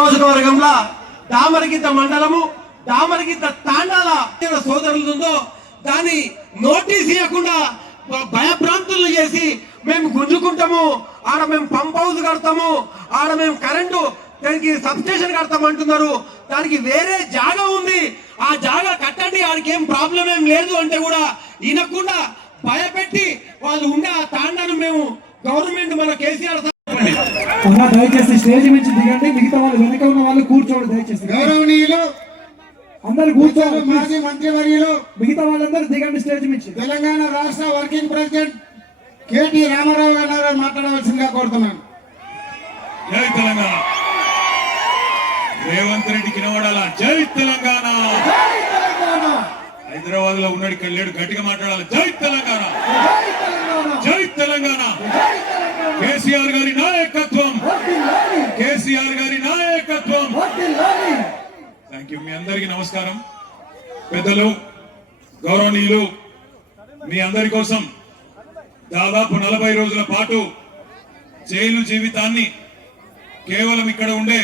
నియోజకవర్గంలో దామరగిద్ద మండలము దామరగిద్ద తాండాల సోదరులుందో దాని నోటీస్ ఇవ్వకుండా భయభ్రాంతులు చేసి మేము గుంజుకుంటాము, ఆడ మేము పంప్ హౌస్ కడతాము, ఆడ మేము కరెంటు దానికి సబ్స్టేషన్ కడతాం అంటున్నారు. దానికి వేరే జాగా ఉంది, ఆ జాగా కట్టండి, ఆడికి ఏం ప్రాబ్లం ఏం లేదు అంటే కూడా వినకుండా భయపెట్టి వాళ్ళు ఉండే ఆ తాండాను మేము గవర్నమెంట్ మన కేసీఆర్ దయచేసి స్టేజ్ నుంచి దిగండి, మిగతా వాళ్ళు వెనక ఉన్న వాళ్ళు కూర్చోండి. దయచేసి గౌరవనీయులు అందరు కూర్చోండి. మాజీ మంత్రివర్యులు మిగతా వాళ్ళందరూ దిగండి స్టేజ్ నుంచి. తెలంగాణ రాష్ట్ర వర్కింగ్ ప్రెసిడెంట్ కేటీ రామారావు గారు మాట్లాడవలసిందిగా కోరుతున్నాను. జై తెలంగాణ. రేవంత్ రెడ్డి కినవడాలా జై తెలంగాణ. హైదరాబాద్ లో ఉన్నాడు, ఇక్కడ లేడు, గట్టిగా మాట్లాడాలి. జై తెలంగాణ, జై తెలంగాణ. కేసీఆర్ గారి నాయకత్వం, కేసీఆర్ గారి నాయకత్వం. Thank you. మీ అందరికీ నమస్కారం. పెద్దలు, గౌరవనీయులు, మీ అందరి కోసం దాదాపు 40 రోజుల పాటు జైలు జీవితాన్ని కేవలం ఇక్కడ ఉండే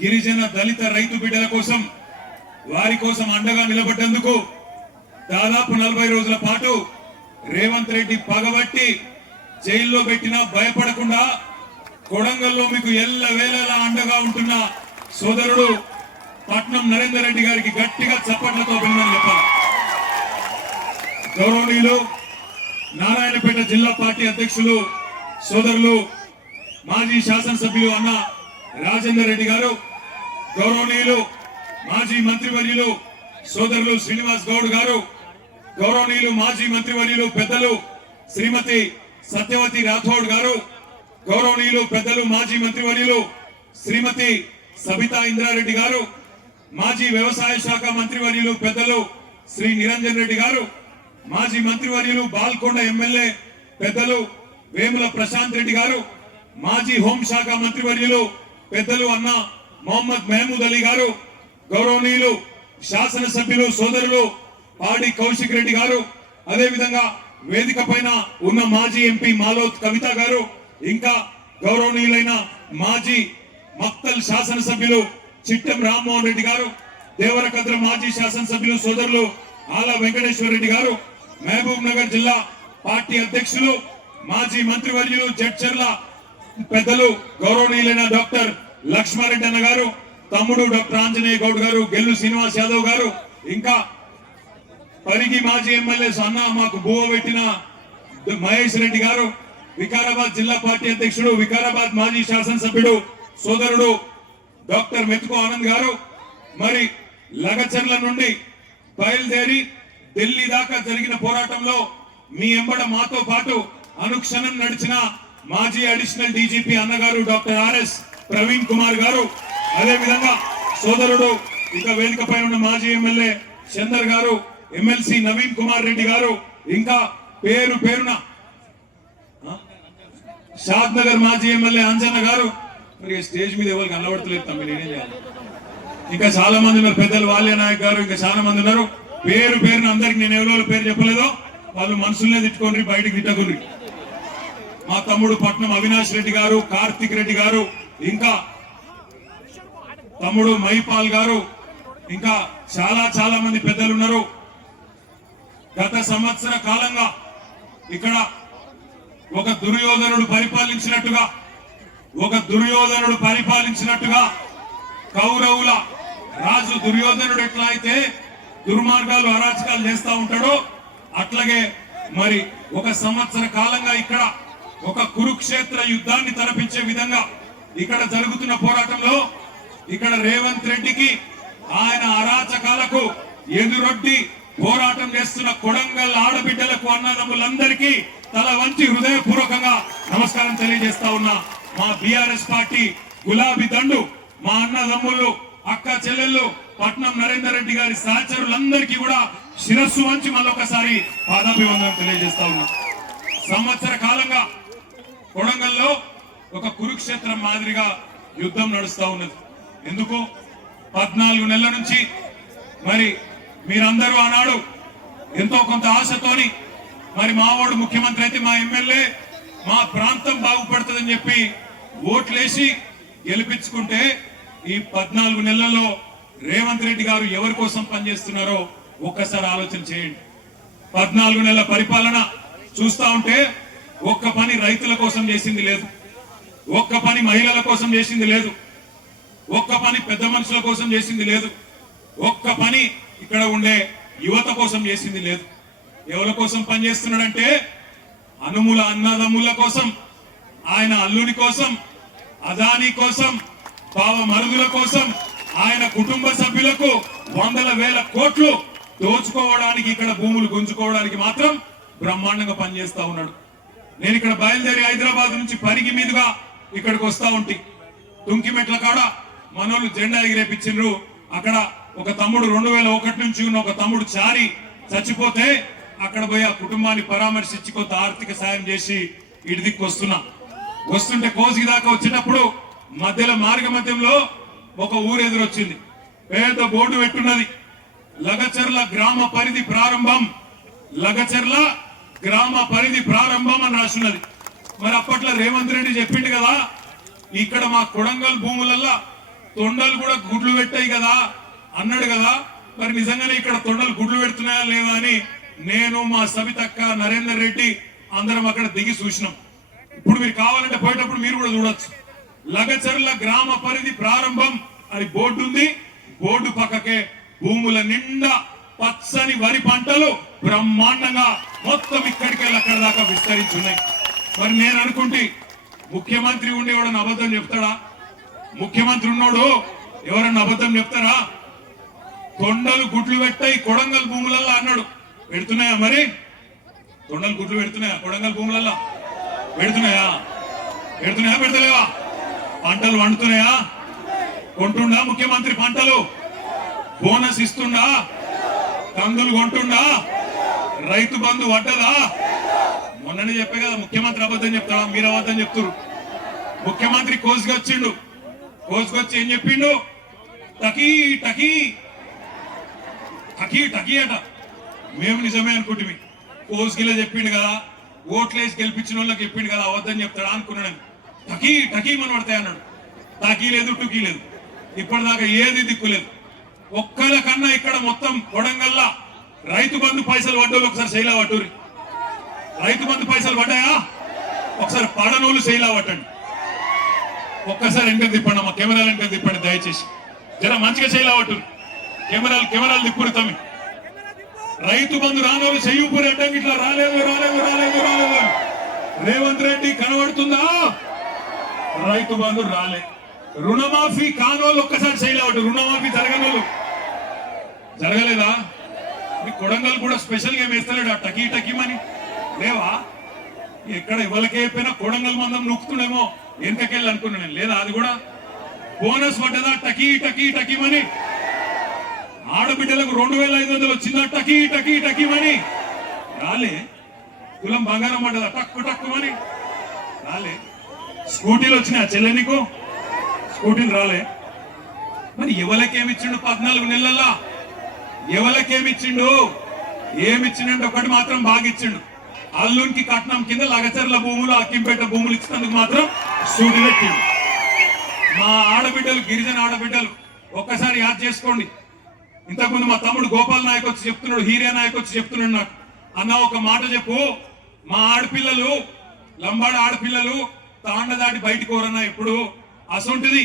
గిరిజన దళిత రైతు బిడ్డల కోసం, వారి కోసం అండగా నిలబడ్డందుకు దాదాపు 40 రోజుల పాటు రేవంత్ రెడ్డి పగబట్టి జైల్లో పెట్టినా భయపడకుండా కొడంగల్లో మీకు ఎల్లవేళలా అండగా ఉంటున్న సోదరుడు పట్నం నరేందర్ రెడ్డి గారికి గట్టిగా చప్పట్లతో అభినందనలు చెప్పాలి. గౌరవనీయులు నారాయణపేట జిల్లా పార్టీ అధ్యక్షులు సోదరులు మాజీ శాసనసభ్యులు అన్న రాజేందర్ రెడ్డి గారు, గౌరవనీయులు మాజీ మంత్రివర్యులు సోదరులు శ్రీనివాస్ గౌడ్ గారు, గౌరవనీయులు మాజీ మంత్రివర్యులు పెద్దలు శ్రీమతి సత్యవతి రాథోడ్ గారు, గౌరవనీయులు పెద్దలు మాజీ మంత్రివర్యులు శ్రీమతి సబితా ఇంద్రారెడ్డి గారు, మాజీ వ్యవసాయ శాఖ మంత్రివర్యులు పెద్దలు శ్రీ నిరంజన్ రెడ్డి గారు, మాజీ మంత్రివర్యులు బాల్కొండ ఎమ్మెల్యే పెద్దలు వేముల ప్రశాంత్ రెడ్డి గారు, మాజీ హోంశాఖ మంత్రివర్యులు పెద్దలు అన్న మొహమ్మద్ మహమూద్ అలీ గారు, గౌరవనీయులు శాసనసభ్యులు సోదరులు పాడి కౌశిక్ రెడ్డి గారు, అదేవిధంగా వేదిక పైన ఉన్న మాజీ ఎంపీ మాలోత్ కవిత గారు, ఇంకా గౌరవనీయులైన మాజీ మక్తల్ శాసనసభ్యులు చిట్టెం రామ్మోహన్ రెడ్డి గారు, దేవరకద్ర మాజీ శాసనసభ్యులు సోదరులు ఆల వెంకటేశ్వర రెడ్డి గారు, మహబూబ్ నగర్ జిల్లా పార్టీ అధ్యక్షులు మాజీ మంత్రివర్యులు జడ్చర్ల పెద్దలు గౌరవనీయులైన డాక్టర్ లక్ష్మారెడ్డి అన్న గారు, తమ్ముడు డాక్టర్ ఆంజనేయ గౌడ్ గారు, గెల్లు శ్రీనివాస్ యాదవ్ గారు, ఇంకా పరిగి మాజీ ఎమ్మెల్యే అన్న మాకు బువ్వ పెట్టిన మహేష్ రెడ్డి గారు, వికారాబాద్ జిల్లా పార్టీ అధ్యక్షుడు వికారాబాద్ మాజీ శాసనసభ్యుడు సోదరుడు డాక్టర్ మెతుకు ఆనంద్ గారు, మరి లగచర్ల నుండి బయలుదేరి ఢిల్లీ దాకా జరిగిన పోరాటంలో మీ ఎంబడ మాతో పాటు అనుక్షణం నడిచిన మాజీ అడిషనల్ డీజీపీ అన్నగారు డాక్టర్ ఆర్ఎస్ ప్రవీణ్ కుమార్ గారు, అదే విధంగా సోదరుడు ఇక వేదిక పైన ఉన్న మాజీ ఎమ్మెల్యే చందర్ గారు, ఎమ్మెల్సీ నవీన్ కుమార్ రెడ్డి గారు, ఇంకా పేరు పేరున షాద్ నగర్ మాజీ ఎమ్మెల్యే అంజన్న గారు. మరి స్టేజ్ మీద ఎవరికి కనబడతలేదు తమ్మి, నేనేం చేయాలి? ఇంకా చాలా మంది ఉన్నారు, పెద్దలు వాల్య నాయక్ గారు, ఇంకా చాలా మంది ఉన్నారు. పేరు పేరున అందరికి నేను ఎవరో పేరు చెప్పలేదో వాళ్ళు మనసులనే తిట్టుకోండి, బయటికి తిట్టకుండ్రి. మా తమ్ముడు పట్నం అవినాష్ రెడ్డి గారు, కార్తిక్ రెడ్డి గారు, ఇంకా తమ్ముడు మైపాల్ గారు, ఇంకా చాలా మంది పెద్దలు ఉన్నారు. గత సంవత్సర కాలంగా ఇక్కడ ఒక దుర్యోధనుడు పరిపాలించినట్టుగా కౌరవుల రాజు దుర్యోధనుడు ఎట్లా అయితే దుర్మార్గాలు అరాచకాలు చేస్తా ఉంటాడో అట్లాగే మరి ఒక సంవత్సర కాలంగా ఇక్కడ ఒక కురుక్షేత్ర యుద్ధాన్ని తలపించే విధంగా ఇక్కడ జరుగుతున్న పోరాటంలో ఇక్కడ రేవంత్ రెడ్డికి ఆయన అరాచకాలకు ఎదురొడ్డి పోరాటం చేస్తున్న కొడంగల్ ఆడబిడ్డలకు అన్నదమ్ములందరికీ తల వంచి హృదయపూర్వకంగా నమస్కారం తెలియజేస్తా ఉన్నా. మా బీఆర్ఎస్ పార్టీ గులాబీ దండు, మా అన్నదమ్ముళ్ళు, అక్క చెల్లెళ్ళు, పట్నం నరేందర్ రెడ్డి గారి సహచరులందరికీ కూడా శిరస్సు వంచి మళ్ళొకసారి పాదాభివందనం తెలియజేస్తా ఉన్నా. సంవత్సర కాలంగా కొడంగల్లో ఒక కురుక్షేత్రం మాదిరిగా యుద్ధం నడుస్తా ఉన్నది. ఎందుకు? 14 నెలల నుంచి మరి మీరందరూ ఆనాడు ఎంతో కొంత ఆశతోని మరి మావాడు ముఖ్యమంత్రి అయితే మా ఎమ్మెల్యే మా ప్రాంతం బాగుపడుతుందని చెప్పి ఓట్లేసి గెలిపించుకుంటే ఈ 14 నెలల్లో రేవంత్ రెడ్డి గారు ఎవరి కోసం పనిచేస్తున్నారో ఒక్కసారి ఆలోచన చేయండి. 14 నెలల పరిపాలన చూస్తా ఉంటే ఒక్క పని రైతుల కోసం చేసింది లేదు, ఒక్క పని మహిళల కోసం చేసింది లేదు, ఒక్క పని పెద్ద మనుషుల కోసం చేసింది లేదు, ఒక్క పని ఇక్కడ ఉండే యువత కోసం చేసింది లేదు. ఎవరి కోసం పనిచేస్తున్నాడంటే అనుముల అన్నదమ్ముల కోసం, ఆయన అల్లుని కోసం, అదానీ కోసం, పావ మరుదుల కోసం, ఆయన కుటుంబ సభ్యులకు వందల వేల కోట్లు దోచుకోవడానికి, ఇక్కడ భూములు గుంజుకోవడానికి మాత్రం బ్రహ్మాండంగా పనిచేస్తా ఉన్నాడు. నేను ఇక్కడ బయలుదేరి హైదరాబాద్ నుంచి పరిగి మీదుగా ఇక్కడికి వస్తా ఉంటే తుంకిమెట్ల కాడ మనోళ్ళు జెండా ఎగిరేపించిండ్రు. అక్కడ ఒక తమ్ముడు 2001 నుంచి ఉన్న ఒక తమ్ముడు చారి చచ్చిపోతే అక్కడ పోయి ఆ కుటుంబాన్ని పరామర్శించి కొంత ఆర్థిక సాయం చేసి ఇటు దిక్కు వస్తుంటే కోసిగి దాకా వచ్చేటప్పుడు మధ్యలో మార్గ మధ్యంలో ఒక ఊరు ఎదురొచ్చింది. పెద్ద బోర్డు పెట్టున్నది, లగచర్ల గ్రామ పరిధి ప్రారంభం, లగచర్ల గ్రామ పరిధి ప్రారంభం అని రాసున్నది. మరి అప్పట్లో రేవంత్ రెడ్డి చెప్పిండు కదా, ఇక్కడ మా కొడంగల్ భూములల్లా తొండలు కూడా గుడ్లు పెట్టాయి కదా అన్నాడు కదా. మరి నిజంగానే ఇక్కడ తొండలు గుడ్లు పెడుతున్నాయా లేదా అని నేను, మా సవితక్క, నరేందర్ రెడ్డి అందరం అక్కడ దిగి చూసినాం. ఇప్పుడు మీరు కావాలంటే పోయేటప్పుడు మీరు కూడా చూడొచ్చు. లగచర్ల గ్రామ పరిధి ప్రారంభం అని బోర్డు ఉంది. బోర్డు పక్కకే భూముల నిండా పచ్చని వరి పంటలు బ్రహ్మాండంగా మొత్తం ఇక్కడికెళ్ళి అక్కడ దాకా విస్తరించున్నాయి. మరి నేను అనుకుంటే ముఖ్యమంత్రి ఉండేవాడని అబద్ధం చెప్తాడా? ముఖ్యమంత్రి ఉన్నోడు ఎవరన్నా అబద్ధం చెప్తారా? తొండలు గుడ్లు పెట్టాయి కొడంగల్ భూములల్లో అన్నాడు. పెడుతున్నాయా? మరి తొండలు గుడ్లు పెడుతున్నాయా కొడంగల్ భూములల్లో? పెడుతున్నాయా? పెడతలేవా? పంటలు వండుతున్నాయా? కొంటుండా ముఖ్యమంత్రి పంటలు? బోనస్ ఇస్తుండా? కందులు కొంటుండా? రైతు బంధు పడ్డదా? మొన్ననే చెప్పే కదా ముఖ్యమంత్రి అబద్ధం చెప్తాడా? మీరు అబద్ధం చెప్తున్నారు. ముఖ్యమంత్రి కోసుకొచ్చిండు. కోసుకొచ్చి ఏం చెప్పిండు? టకీ టకీ టకీ టకీ అట. మేము నిజమే అనుకుంటే కోసుకిలా చెప్పిండు కదా, ఓట్లేసి గెలిపించిన వాళ్ళకి చెప్పిండు కదా, అబద్ధం చెప్తాడా అనుకున్నాను. టకీ టకీ మన పడతాయి అన్నాడు. టాకీ లేదు, టుకీ లేదు, ఇప్పటిదాకా ఏది దిక్కులేదు. ఒక్కల కన్నా ఇక్కడ మొత్తం కొడంగల్లా రైతు బంధు పైసలు పడ్డోళ్ళు ఒకసారి శైలా పట్టూరి. రైతు బంధు పైసలు పడ్డాయా? ఒకసారి పడనోళ్ళు శైలా పట్టండి. ఒక్కసారి వెనక తిప్పండి, మా కెమెరాలు వెనక తిప్పండి దయచేసి. జర మంచిగా శైలా పట్టూరి. కెమెరాలు తిప్పురు తమ్మి. రైతు బంధు రానోళ్ళు చెయ్యూపురి అడ్డంగా ఇట్లా రాలేదు. రేవంత్ రెడ్డి కనబడుతుందా? రైతు బంధు రాలే. రుణమాఫీ కానోళ్ళు ఒక్కసారి చేయలేవట. రుణమాఫీ జరగనోళ్ళు జరగలేదా? కొడంగల్ కూడా స్పెషల్ గా వేస్తలేడు ఆ టకీ టకీమని లేవా? ఎక్కడ ఇవ్వలకే అయిపోయినా కొడంగల్ మందం నొక్కుతుండేమో వెనకకెళ్ళి అనుకున్నాను. లేదా అది కూడా బోనస్ పడ్డదా? టకీ టకీ టకీమని. ఆడబిడ్డలకు 2500 వచ్చిందా? టకీ టకీ టకీమని రాలే. కులం బంగారం పడ్డదా? టక్కు టక్కుమని రాలే. స్కూటీలు వచ్చినాయా చెల్లె నీకు? స్కూటీలు రాలే. మరి ఎవరికేమిచ్చిండు 14 నెలల్లో? ఎవరికేమిచ్చిండు? ఏమిచ్చిండు? ఒకటి మాత్రం బాగా ఇచ్చిండు. అల్లునికి కట్నం కింద లగచర్ల భూములు, అక్కింపేట భూములు ఇచ్చినందుకు మాత్రం సూటి పెట్టిండు. మా ఆడబిడ్డలు, గిరిజన ఆడబిడ్డలు ఒక్కసారి యాద్ చేసుకోండి. ఇంతకుముందు మా తమ్ముడు గోపాల్ నాయక్ వచ్చి చెప్తున్నాడు, హీరియా నాయక్ వచ్చి చెప్తున్నాడు నాకు, అన్న ఒక మాట చెప్పు, మా ఆడపిల్లలు, లంబాడ ఆడపిల్లలు తాండ దాటి బయటకు కోరన్నా ఎప్పుడు అసొంటిది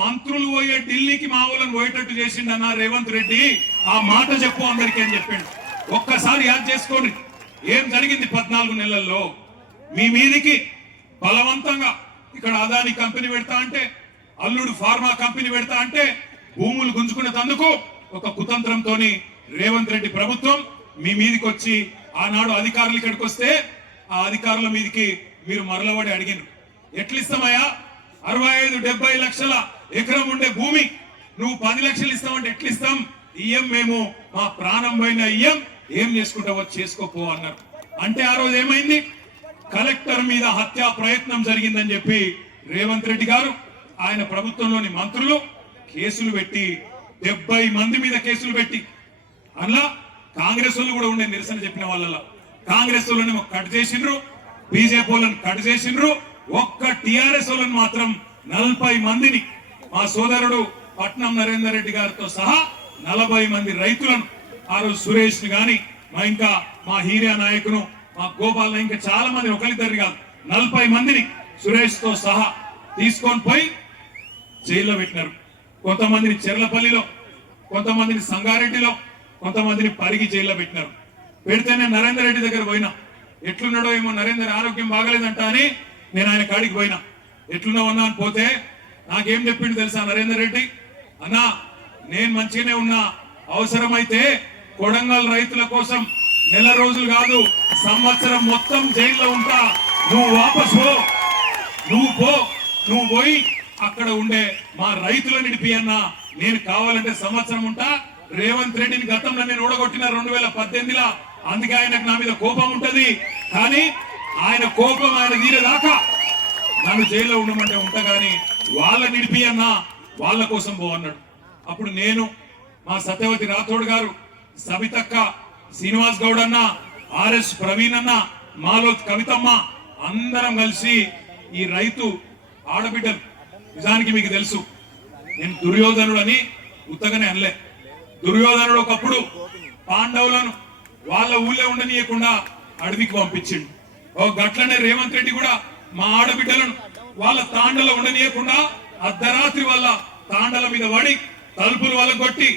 మంత్రులు పోయే ఢిల్లీకి మా ఊళ్ళని పోయేటట్టు చేసిండన్న రేవంత్ రెడ్డి, ఆ మాట చెప్పు అందరికీ అని చెప్పాడు. ఒక్కసారి యాద్ చేసుకోండి ఏం జరిగింది 14 నెలల్లో. మీ మీదికి బలవంతంగా ఇక్కడ అదాని కంపెనీ పెడతా అంటే, అల్లుడు ఫార్మా కంపెనీ పెడతా అంటే భూములు గుంజుకునేందుకు ఒక కుతంత్రంతో రేవంత్ రెడ్డి ప్రభుత్వం మీ మీదికి వచ్చి ఆనాడు అధికారులు ఇక్కడికి వస్తే ఆ అధికారుల మీదికి మీరు మరలబడి అడిగినారు. ఎట్లిస్తామయ్యా? 65-70 లక్షల ఎకరం ఉండే భూమి నువ్వు 10 లక్షలు ఇస్తామంటే ఎట్లిస్తాం? ఇయ్యం, మేము మా ప్రాణం పోయిన ఇయ్యం, ఏం చేసుకుంటావో చేసుకోపో అన్నారు. అంటే ఆ రోజు ఏమైంది? కలెక్టర్ మీద హత్యా ప్రయత్నం జరిగిందని చెప్పి రేవంత్ రెడ్డి గారు, ఆయన ప్రభుత్వంలోని మంత్రులు కేసులు పెట్టి 70 మంది మీద కేసులు పెట్టి, అందులో కాంగ్రెస్ వాళ్ళు కూడా ఉండే నిరసన చెప్పిన వాళ్ళ కాంగ్రెస్ వాళ్ళని కట్ చేసిండ్రు, బీజేపీ వాళ్ళని కట్ చేసిండ్రు. ఒక్క టిఆర్ఎస్ వాళ్ళని మాత్రం 40 మందిని మా సోదరుడు పట్నం నరేందర్ రెడ్డి గారితో సహా 40 మంది రైతులను ఆ రోజు సురేష్ ని గాని మా హీరియా నాయకును మా గోపాల్ ఇంకా చాలా మంది ఒకరిద్దరు కాదు 40 మందిని సురేష్ తో సహా తీసుకొని పోయి జైల్లో పెట్టినారు. కొంతమందిని చెర్లపల్లిలో, కొంతమందిని సంగారెడ్డిలో, కొంతమందిని పరిగి జైల్లో పెట్టినారు. పెడితేనే నరేందర్ రెడ్డి దగ్గర పోయినా, ఎట్లున్నాడో ఏమో నరేందర్ ఆరోగ్యం బాగలేదంట అని నేను ఆయన కాడికి పోయినా. ఎట్లున్నావు అన్నా అని పోతే నాకేం చెప్పిండు తెలుసా నరేందర్ రెడ్డి? అన్నా నేను మంచిగానే ఉన్నా, అవసరమైతే కొడంగల్ రైతుల కోసం నెల రోజులు కాదు సంవత్సరం మొత్తం జైల్లో ఉంటా, నువ్వు వాపస్ పో, నువ్వు పోయి అక్కడ ఉండే మా రైతులను నిడిపి అన్నా, నేను కావాలంటే సంవత్సరం ఉంటా. రేవంత్ రెడ్డిని గతంలో నేను ఓడగొట్టిన 2018లో, అందుకే ఆయనకు నా మీద కోపం ఉంటది. కానీ ఆయన కోపం ఆయన తీరేదాకా నన్ను జైల్లో ఉండమంటే ఉంటా, గాని వాళ్ళ నిడిపి అన్నా, వాళ్ళ కోసం పో అన్నాడు. అప్పుడు నేను, మా సత్యవతి రాథోడ్ గారు, సబితక్క, శ్రీనివాస్ గౌడ్ అన్న, ఆర్ఎస్ ప్రవీణ్ అన్న, మాలోత్ కవితమ్మ అందరం కలిసి ఈ రైతు ఆడబిడ్డలు, నిజానికి మీకు తెలుసు నేను దుర్యోధనుడు అని ఉత్తగానే అనలే. దుర్యోధనుడు ఒకప్పుడు పాండవులను వాళ్ళ ఊళ్ళో ఉండనీయకుండా అడవికి పంపించిండు. గట్లనే రేవంత్ రెడ్డి కూడా మా ఆడబిడ్డలను వాళ్ళ తాండలో ఉండనీయకుండా అర్ధరాత్రి వాళ్ళ తాండల మీద పడి తలుపులు వాళ్ళకు కొట్టి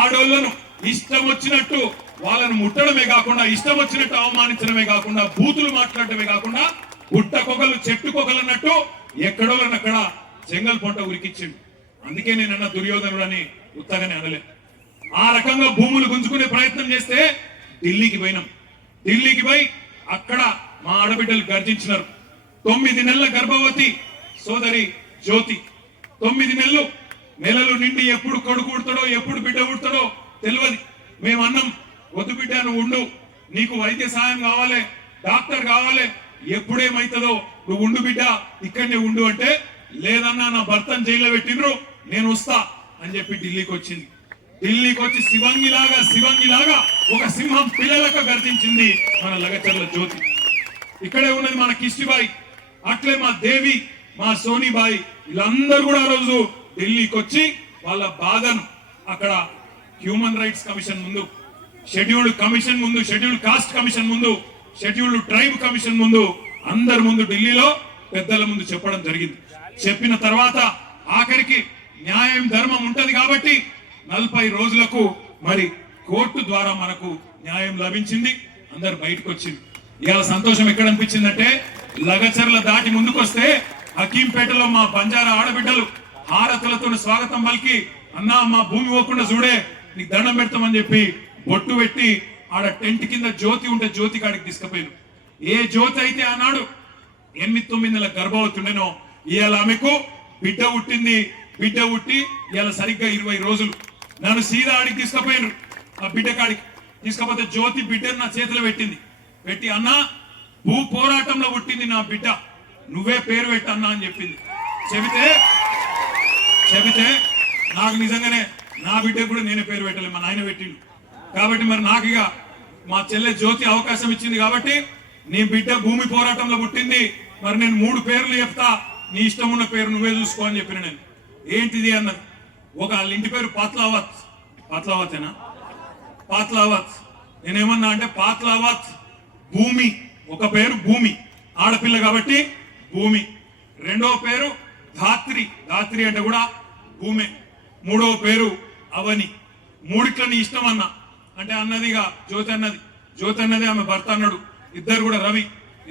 ఆడోళ్లను ఇష్టం వచ్చినట్టు వాళ్ళను ముట్టడమే కాకుండా, ఇష్టం వచ్చినట్టు అవమానించడమే కాకుండా, బూతులు మాట్లాడటమే కాకుండా, పుట్టకొకలు చెట్టుకొకలు అన్నట్టు ఎక్కడోళ్ళనక్కడ చెంగల్ పొంట ఉరికిచ్చిండు. అందుకే నేనన్న దుర్యోధనుడు అని ఉత్తగానే అనలే. ఆ రకంగా భూములు గుంజుకునే ప్రయత్నం చేస్తే ఢిల్లీకి పోయినాం. ఢిల్లీకి పోయి అక్కడ మా ఆడబిడ్డలు గర్జించినారు. 9 నెలల గర్భవతి సోదరి జ్యోతి, 9 నెలలు నిండి ఎప్పుడు కొడుకు పుడతాడో ఎప్పుడు బిడ్డ పుడతాడో తెలియదు. మేమన్నాం, వద్దు బిడ్డ నువ్వు ఉండు, నీకు వైద్య సాయం కావాలి, డాక్టర్ కావాలి, ఎప్పుడేమైతుందో నువ్వు ఉండు బిడ్డ, ఇక్కడనే ఉండు అంటే, లేదన్నా నా భర్తను జైల్లో పెట్టిండ్రు, నేను వస్తా అని చెప్పి ఢిల్లీకి వచ్చింది. ఢిల్లీకి వచ్చి శివంగిలాగా ఒక సింహం పిల్లలకు గర్జించింది మన లగచర్ల జ్యోతి. ఇక్కడే ఉన్నది మన కిష్టిబాయి, అట్లే మా దేవి, మా సోనిబాయి, వీళ్ళందరూ కూడా ఆ రోజు ఢిల్లీకి వచ్చి వాళ్ళ బాధను అక్కడ హ్యూమన్ రైట్స్ కమిషన్ ముందు, షెడ్యూల్డ్ కమిషన్ ముందు, షెడ్యూల్డ్ కాస్ట్ కమిషన్ ముందు, షెడ్యూల్డ్ ట్రైబ్ కమిషన్ ముందు, అందరి ముందు ఢిల్లీలో పెద్దల ముందు చెప్పడం జరిగింది. చెప్పిన తర్వాత ఆఖరికి న్యాయం ధర్మం ఉంటది కాబట్టి 40 రోజులకు మరి కోర్టు ద్వారా మనకు న్యాయం లభించింది. అందరు బయటకు వచ్చింది. ఇవాళ సంతోషం ఎక్కడ అనిపించిందంటే, లగచర్ల దాటి ముందుకొస్తే హకీంపేటలో మా బంజారా ఆడబిడ్డలు హారతులతో స్వాగతం పలికి, అన్నా మా భూమి పోకుండా చూడే, నీకు దండం పెడతామని చెప్పి బొట్టు పెట్టి ఆడ టెంట్ కింద జ్యోతి ఉంటే జ్యోతి కాడికి తీసుకుపోయారు. ఏ జ్యోతి అయితే ఆనాడు 8-9 నెలల గర్భవతి ఉండేనో, ఇవాళ ఆమెకు బిడ్డ పుట్టింది. బిడ్డ పుట్టి ఇవాళ సరిగ్గా 20 రోజులు. నన్ను సీదా ఆడికి తీసుకుపోయారు. ఆ బిడ్డ కాడికి తీసుకపోతే జ్యోతి బిడ్డను నా చేతిలో పెట్టి అన్నా, భూ పోరాటంలో పుట్టింది నా బిడ్డ, నువ్వే పేరు పెట్టన్నా అని చెప్పింది. చెబితే నాకు నిజంగానే నా బిడ్డకు కూడా నేనే పేరు పెట్టలే, మా నాయన పెట్టిండు. కాబట్టి మరి నాకు ఇక మా చెల్లె జ్యోతి అవకాశం ఇచ్చింది కాబట్టి, నీ బిడ్డ భూమి పోరాటంలో పుట్టింది, మరి నేను 3 పేర్లు చెప్తా, నీ ఇష్టం ఉన్న పేరు నువ్వే చూసుకో అని చెప్పిన. నేను ఏంటిది అన్నది, ఒక వాళ్ళ ఇంటి పేరు పాత్లావతేనా, పాత్లావత్. నేనేమన్నా అంటే పాత్లావత్ భూమి, ఒక పేరు భూమి, ఆడపిల్ల కాబట్టి భూమి. రెండో పేరు ధాత్రి అంటే కూడా భూమి. మూడో పేరు అవని. మూడిట్లో నీ ఇష్టం అన్న అంటే అన్నదిగా జ్యోతి అన్నది ఆమె భర్త అన్నాడు. ఇద్దరు కూడా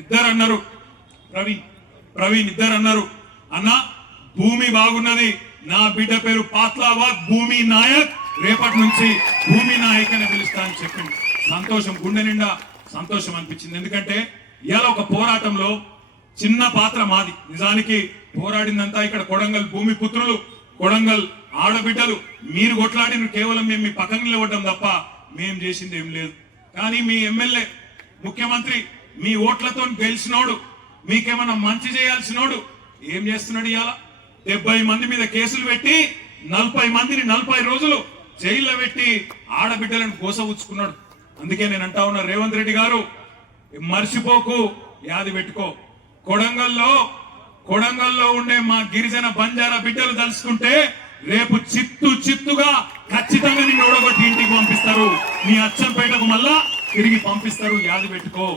ఇద్దరు అన్నారు, ప్రవీణ్ ఇద్దరు అన్నారు, అన్న భూమి బాగున్నది, నా బిడ్డ పేరు పాత్లావత్ భూమి నాయక్, రేపటి నుంచి భూమి నాయక్ అని పిలుస్తా అని చెప్పింది. సంతోషం, గుండె నిండా సంతోషం అనిపించింది. ఎందుకంటే ఇవాళ ఒక పోరాటంలో చిన్న పాత్ర మాది. నిజానికి పోరాడిందంతా ఇక్కడ కొడంగల్ భూమి పుత్రులు, కొడంగల్ ఆడబిడ్డలు. మీరు కొట్లాడిన కేవలం మేము మీ పక్కన నిలబడ్డం తప్ప మేం చేసింది ఏం లేదు. కానీ మీ ఎమ్మెల్యే, ముఖ్యమంత్రి మీ ఓట్లతో గెలిచినోడు, మీకేమన్నా మంచి చేయాల్సినోడు ఏం చేస్తున్నాడు? ఇవాళ 70 మంది మీద కేసులు పెట్టి 40 మందిని 40 రోజులు జైల్లో పెట్టి ఆడబిడ్డలను కోసవుచ్చుకున్నాడు. అందుకే నేను అంటా ఉన్నా, రేవంత్ రెడ్డి గారు మర్చిపోకు, యాది పెట్టుకో. కొడంగల్లో కొడంగల్లో ఉండే మా గిరిజన బంజారా బిడ్డలు తలుచుకుంటే రేపు చిత్తుగా ఖచ్చితంగా నిన్ను ఓడగొట్టి ఇంటికి పంపిస్తారు. నీ అచ్చంపేటకు మళ్ళా తిరిగి పంపిస్తారు. యాది పెట్టుకో.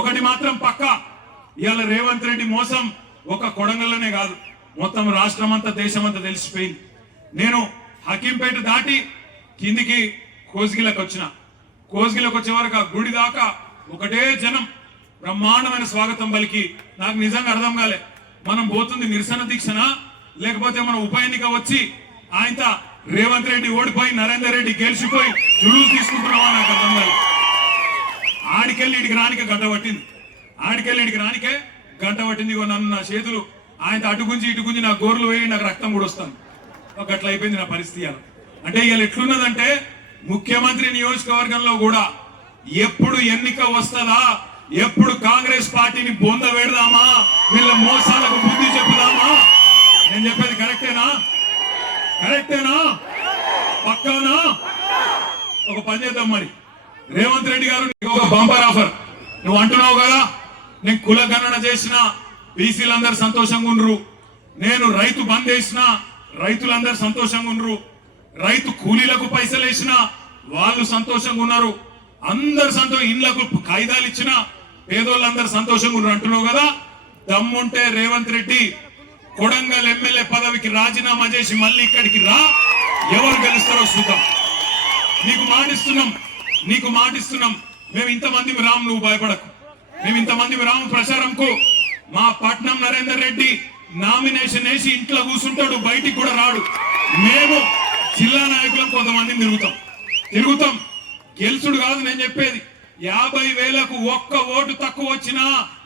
ఒకటి మాత్రం పక్క, ఇవాళ రేవంత్ రెడ్డి మోసం ఒక కొడంగల్లోనే కాదు, మొత్తం రాష్ట్రం అంతా దేశం అంతా తెలిసిపోయింది. నేను హకీంపేట దాటి కిందికి కోస్గిలకు వచ్చిన. కోస్గిలకు వచ్చే వరకు ఆ గుడి దాకా ఒకటే జనం బ్రహ్మాండమైన స్వాగతం పలికి నాకు నిజంగా అర్థం కాలే, మనం పోతుంది నిరసన దీక్షనా లేకపోతే మనం ఉప ఎన్నిక వచ్చి ఆయన రేవంత్ రెడ్డి ఓడిపోయి నరేందర్ రెడ్డి గెలిచిపోయి జులుసు తీసుకుంటున్నావా నాకు అర్థం కాదు. ఆడికెళ్ళి ఇడికి రానికే గంట పట్టింది, ఆడికెళ్ళి ఇడికి రానికే గంట పట్టింది. నన్ను నా చేతులు ఆయన అటు గుంజి ఇటు గుంజి నా గోర్లు వేయి నాకు రక్తం కూడా వస్తాను. అట్లా అయిపోయింది నా పరిస్థితి. అంటే ఇవాళ ఎట్లున్నదంటే ముఖ్యమంత్రి నియోజకవర్గంలో కూడా ఎప్పుడు ఎన్నిక వస్తుందా, ఎప్పుడు కాంగ్రెస్ పార్టీని బొంద పెడదామా, వీళ్ళ మోసాలకు బుద్ధి చెప్పుదామా. నేను చెప్పేది కరెక్టేనా? పక్కానా? ఒక పని చేద్దాం మరి. రేవంత్ రెడ్డి గారు ఒక బంపర్ ఆఫర్. నువ్వు అంటున్నావు కదా నేను కుల గణన చేసిన బీసీలందరూ సంతోషంగా ఉండరు, నేను రైతు బంద్ చేసిన రైతులందరూ సంతోషంగా ఉండరు, రైతు కూలీలకు పైసలు వేసిన వాళ్ళు సంతోషంగా ఉన్నారు, అందరు ఇళ్లకు కాయిదాలు ఇచ్చిన పేదోళ్ళందరూ సంతోషంగా ఉన్నారు అంటున్నావు కదా. దమ్ముంటే రేవంత్ రెడ్డి కొడంగల్ ఎమ్మెల్యే పదవికి రాజీనామా చేసి మళ్ళీ ఇక్కడికి రా, ఎవరు గెలుస్తారో చూద్దాం. నీకు మాటిస్తున్నాం. మేము ఇంతమంది రాము, నువ్వు భయపడకు. మేము ఇంతమంది రాము ప్రచారంకు. మా పట్నం నరేందర్ రెడ్డి నామినేషన్ వేసి ఇంట్లో కూర్చుంటాడు, బయటికి కూడా రాడు. మేము జిల్లా నాయకులం కొంతమందిని తిరుగుతాం. గెలుచుడు కాదు నేను చెప్పేది. 50,000కు ఒక్క ఓటు తక్కువ వచ్చినా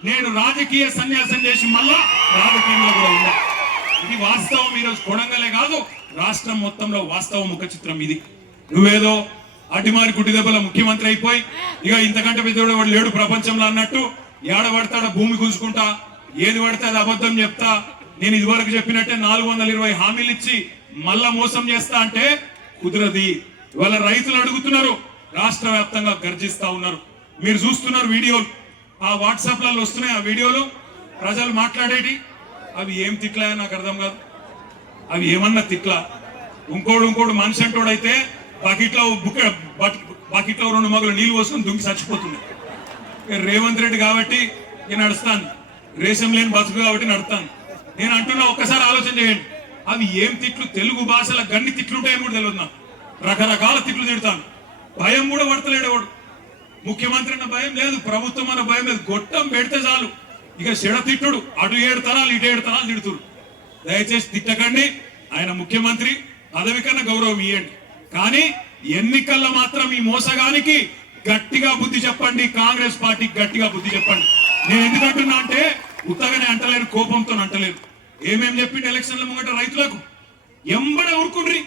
నేను రాజకీయ సన్యాసం చేసి మళ్ళా రాజకీయంలో కూడా ఉన్నా. ఇది వాస్తవం. ఈరోజు కొడంగలే కాదు రాష్ట్రం మొత్తంలో వాస్తవం ముఖ చిత్రం ఇది. నువ్వేదో అటిమారి గుడ్డి దెబ్బల ముఖ్యమంత్రి అయిపోయి ఇక ఇంతకంటే పెద్దోడు వాడు లేడు ప్రపంచంలో అన్నట్టు ఏడ పడతాడా భూమి గుంజుకుంటా, ఏది పడితే అది అబద్ధం చెప్తా, నేను ఇదివరకు చెప్పినట్టే 420 హామీలు ఇచ్చి మళ్ళా మోసం చేస్తా అంటే కుదరది. ఇవాళ రైతులు అడుగుతున్నారు, రాష్ట్ర వ్యాప్తంగా గర్జిస్తా ఉన్నారు. మీరు చూస్తున్నారు వీడియోలు, ఆ వాట్సాప్లలో వస్తున్నాయి ఆ వీడియోలు. ప్రజలు మాట్లాడేటి అవి ఏం తిట్లా నాకు అర్థం కాదు. అవి ఏమన్నా తిట్లా. ఇంకోడు మనిషి అంటోడైతే బకెట్లో 2 మగులు నీళ్లు పోసుకొని దుంకి చచ్చిపోతుంది. రేవంత్ రెడ్డి కాబట్టి నేను నడుస్తాను, రేషం లేని బతుకు కాబట్టి నడుస్తాను. నేను అంటున్నా ఒక్కసారి ఆలోచన చేయండి, అవి ఏం తిట్లు. తెలుగు భాషలో గన్ని తిట్లుంటాయని కూడా తెలియదు నాకు. రకరకాల తిట్లు తిడతాను. భయం కూడా పడతలేడు వాడు. ముఖ్యమంత్రి అన్న భయం లేదు, ప్రభుత్వం అన్న భయం లేదు. గొట్టం పెడితే చాలు ఇక చెడ తిట్టుడు. అటు 7 తరాలు ఇటు 7 తరాలు తిడుతుడు. దయచేసి తిట్టకండి. ఆయన ముఖ్యమంత్రి, పదవి కన్నా గౌరవం ఇవ్వండి. కానీ ఎన్నికల్లో మాత్రం ఈ మోసగానికి గట్టిగా బుద్ధి చెప్పండి. కాంగ్రెస్ పార్టీకి గట్టిగా బుద్ధి చెప్పండి. నేను ఎందుకంటున్నా అంటే ఉత్తగానే అంటలేను, కోపంతో అంటలేను. ఏమేం చెప్పిండు ఎలక్షన్ల ముంగట రైతులకు? ఎంబడే ఊరుకుండ్రి,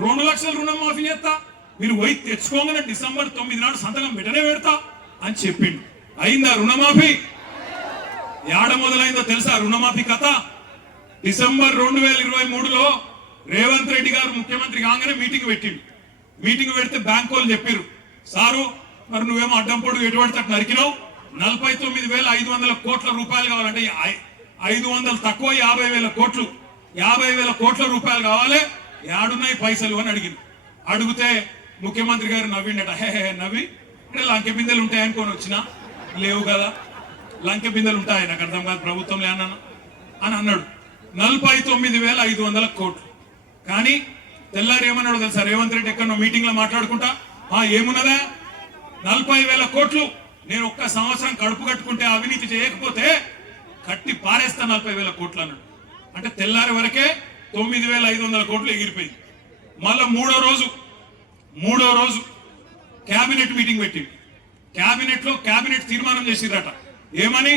2 లక్షల రుణమాఫీ చేస్తా, మీరు పోయి తెచ్చుకోగానే డిసెంబర్ 9 నాడు సంతకం వెంటనే పెడతా అని చెప్పిండు. అయిందా రుణమాఫీ? ఏడ మొదలైందో తెలుసా రుణమాఫీ కథ? డిసెంబర్ 2023లో రేవంత్ రెడ్డి గారు ముఖ్యమంత్రి కాగానే మీటింగ్ పెట్టిండు. మీటింగ్ పెడితే బ్యాంక్ వాళ్ళు చెప్పారు, సారు మరి నువ్వేమో అడ్డం పొడుగు ఎటువంటి అట్లా నరికినావు, 49,500 కోట్ల రూపాయలు కావాలంటే 500 తక్కువ 50,000 కోట్లు, 50,000 కోట్ల రూపాయలు కావాలి, ఏడున్నాయి పైసలు అని అడిగింది. అడిగితే ముఖ్యమంత్రి గారు నవ్విండట. నవ్వి అంటే లంకె బిందెలు ఉంటాయి అనుకొని వచ్చినా, లేవు కదా లంకె బిందెలు ఉంటాయి, నాకు అర్థం కాదు ప్రభుత్వంలో అన్నాను అని అన్నాడు. 49,500 కోట్లు. కానీ తెల్లారు ఏమన్నాడు తెలుసా రేవంత్ రెడ్డి? ఎక్కడో మీటింగ్ లో మాట్లాడుకుంటా, ఏమున్నదా 40,000 కోట్లు నేను ఒక్క సంవత్సరం కడుపు కట్టుకుంటే అవినీతి చేయకపోతే కట్టి పారేస్తా 40,000 కోట్లు అన్నాడు. అంటే తెల్లారి వరకే 9,500 కోట్లు ఎగిరిపోయింది. మళ్ళా మూడో రోజు క్యాబినెట్ మీటింగ్ పెట్టింది. క్యాబినెట్ తీర్మానం చేసిరట. ఏమని?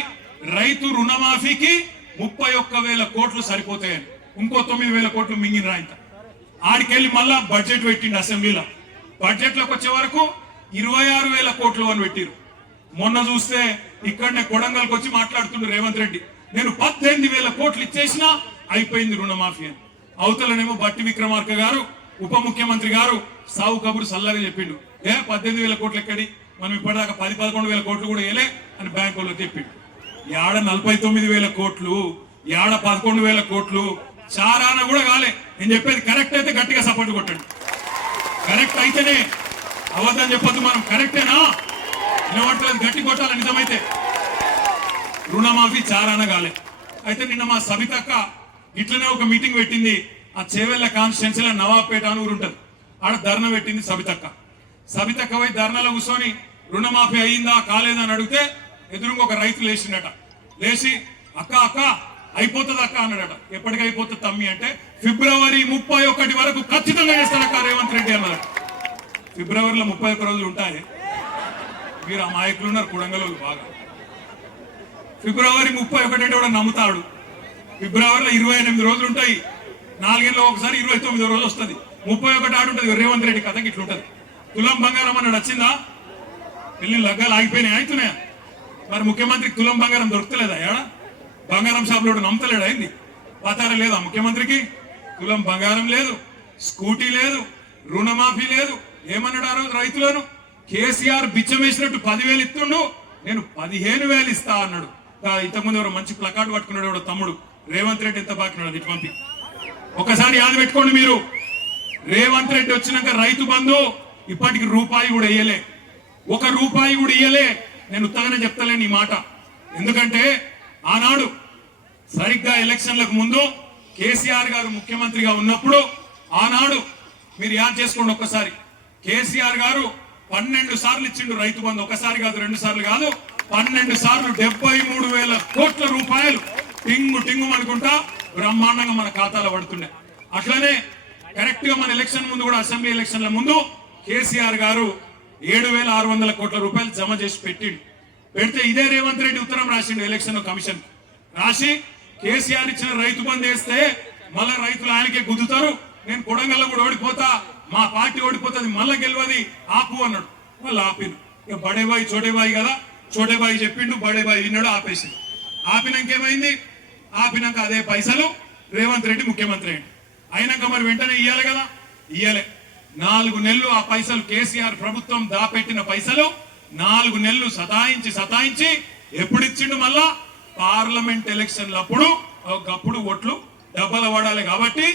రైతు రుణమాఫీకి 31,000 కోట్లు సరిపోతాయని. ఇంకో 9,000 కోట్లు మింగిన రాయింత. ఆడికెళ్ళి మళ్ళా బడ్జెట్ పెట్టిండు అసెంబ్లీలో. బడ్జెట్ లోకి వచ్చే వరకు 26,000 కోట్లు అని పెట్టిరు. మొన్న చూస్తే ఇక్కడనే కొడంగల్కి వచ్చి మాట్లాడుతుండ్రు రేవంత్ రెడ్డి, నేను 18,000 కోట్లు ఇచ్చేసినా అయిపోయింది రుణమాఫీ అని. అవతలనేమో బట్టి విక్రమార్క గారు ఉప ముఖ్యమంత్రి గారు సావు కబురు సల్లగా చెప్పిండు, 18,000 కోట్లు ఎక్కడి, మనం ఇప్పటిదాకా 10-11,000 కోట్లు కూడా వేయలే అని బ్యాంకు వాళ్ళు చెప్పిండు. యాడ 49,000 కోట్లు, యాడ 11,000 కోట్లు, చారాన కూడా కాలే. నేను చెప్పేది కరెక్ట్ అయితే గట్టిగా సపోర్ట్ కొట్టండి. కరెక్ట్ అయితేనే, అవద్దని చెప్పొద్దు. మనం కరెక్టేనా వినవట్లేదు, గట్టి కొట్టాలి. నిజమైతే రుణమాఫీ చారాన కాలే. అయితే నిన్న మా సబితక్క ఇట్లనే ఒక మీటింగ్ పెట్టింది. ఆ చేవెళ్ళ కాన్స్టిట్యున్సీలో నవాబ్పేట అని ఊరు ఉంటుంది, ఆడ ధర్నా పెట్టింది సబితక్క. సబితక్క పోయి ధర్నాలో కూర్చొని రుణమాఫీ అయ్యిందా కాలేదా అని అడిగితే ఎదురుగా ఒక రైతు లేచిండట. లేచి అక్క అక్క అయిపోతుంది అక్క అన్నాడట. ఎప్పటికి అయిపోతుంది తమ్మి అంటే ఫిబ్రవరి 31 వరకు ఖచ్చితంగా చేస్తాడక్క రేవంత్ రెడ్డి అన్నాడు. ఫిబ్రవరిలో 31 రోజులు ఉంటాయి. మీరు ఆ నాయకులు ఉన్నారు కుడంగలో బాగా. ఫిబ్రవరి 31 అంటే కూడా నమ్ముతాడు. ఫిబ్రవరిలో 28 రోజులు ఉంటాయి. 4 ఏళ్ళలో ఒకసారి 29వ రోజు వస్తుంది. 31 ఆడు ఉంటుంది. రేవంత్ రెడ్డి కథకి ఇట్లుంటది. తులం బంగారం అన్నాడు, వచ్చిందా? పెళ్లి లగ్గాలు ఆగిపోయినాయి, అవుతున్నాయా? మరి ముఖ్యమంత్రికి తులం బంగారం దొరుకుతలేదా? ఏడా బంగారం షాపులో నమ్ముతలేడా? అయింది పతార లేదా ముఖ్యమంత్రికి? తులం బంగారం లేదు, స్కూటీ లేదు, రుణమాఫీ లేదు. ఏమన్నాడు ఆ రోజు రైతులను? కేసీఆర్ బిచ్చం వేసినట్టు 10,000 ఇస్తుండు, నేను 15,000 ఇస్తా అన్నాడు. ఇంతకుముందు ఎవరు మంచి ప్లకార్డు పట్టుకున్నాడు ఎవడో తమ్ముడు, రేవంత్ రెడ్డి ఎంత బాకినాడు ఇటు పంపి. ఒకసారి యాద పెట్టుకోండి మీరు. రేవంత్ రెడ్డి వచ్చినాక రైతు బంధు ఇప్పటికి రూపాయి కూడా ఇయ్యలే, 1 రూపాయి కూడా ఇయ్యలే. నేను ఉత్తగానే చెప్తలేను ఈ మాట, ఎందుకంటే ఆనాడు సరిగ్గా ఎలక్షన్లకు ముందు కేసీఆర్ గారు ముఖ్యమంత్రిగా ఉన్నప్పుడు, ఆనాడు మీరు యాద్ చేసుకోండి ఒక్కసారి, కేసీఆర్ గారు 12 సార్లు ఇచ్చిండు రైతు బంధు. ఒకసారి కాదు, 2 సార్లు కాదు, 12 సార్లు 73,000 కోట్ల రూపాయలు టింగు టింగు అనుకుంటా బ్రహ్మాండంగా మన ఖాతాలో పడుతుండే. అట్లనే కరెక్ట్ గా మన ఎలక్షన్ ముందు కూడా, అసెంబ్లీ ఎలక్షన్ల ముందు కేసీఆర్ గారు 7,600 కోట్ల రూపాయలు జమ చేసి పెడితే ఇదే రేవంత్ రెడ్డి ఉత్తరం రాసిండు ఎలక్షన్ కమిషన్. రాసి కేసీఆర్ ఇచ్చిన రైతు బంధు వేస్తే మళ్ళా రైతులు ఆయనకే గుద్దుతారు, నేను కొడంగల్లో కూడా ఓడిపోతా, మా పార్టీ ఓడిపోతుంది, మళ్ళా గెలవది, ఆపు అన్నాడు. వాళ్ళు ఆపిను. ఇక బడేబాయి చోటేబాయి కదా, చోటేబాయి చెప్పిండు, బడేబాయి విన్నాడు, ఆపేసి. ఆపినాక ఏమైంది? ఆపినాక అదే పైసలు రేవంత్ రెడ్డి ముఖ్యమంత్రి అయ్యింది. అయినాక మరి వెంటనే ఇయ్యాలి కదా, ఇయ్యలే. 4 నెలలు ఆ పైసలు, కేసీఆర్ ప్రభుత్వం దాపెట్టిన పైసలు 4 నెలలు సతాయించి ఎప్పుడు ఇచ్చిండు? మళ్ళా పార్లమెంట్ ఎలక్షన్లు అప్పుడు ఓట్లు డబ్బల పడాలి కాబట్టి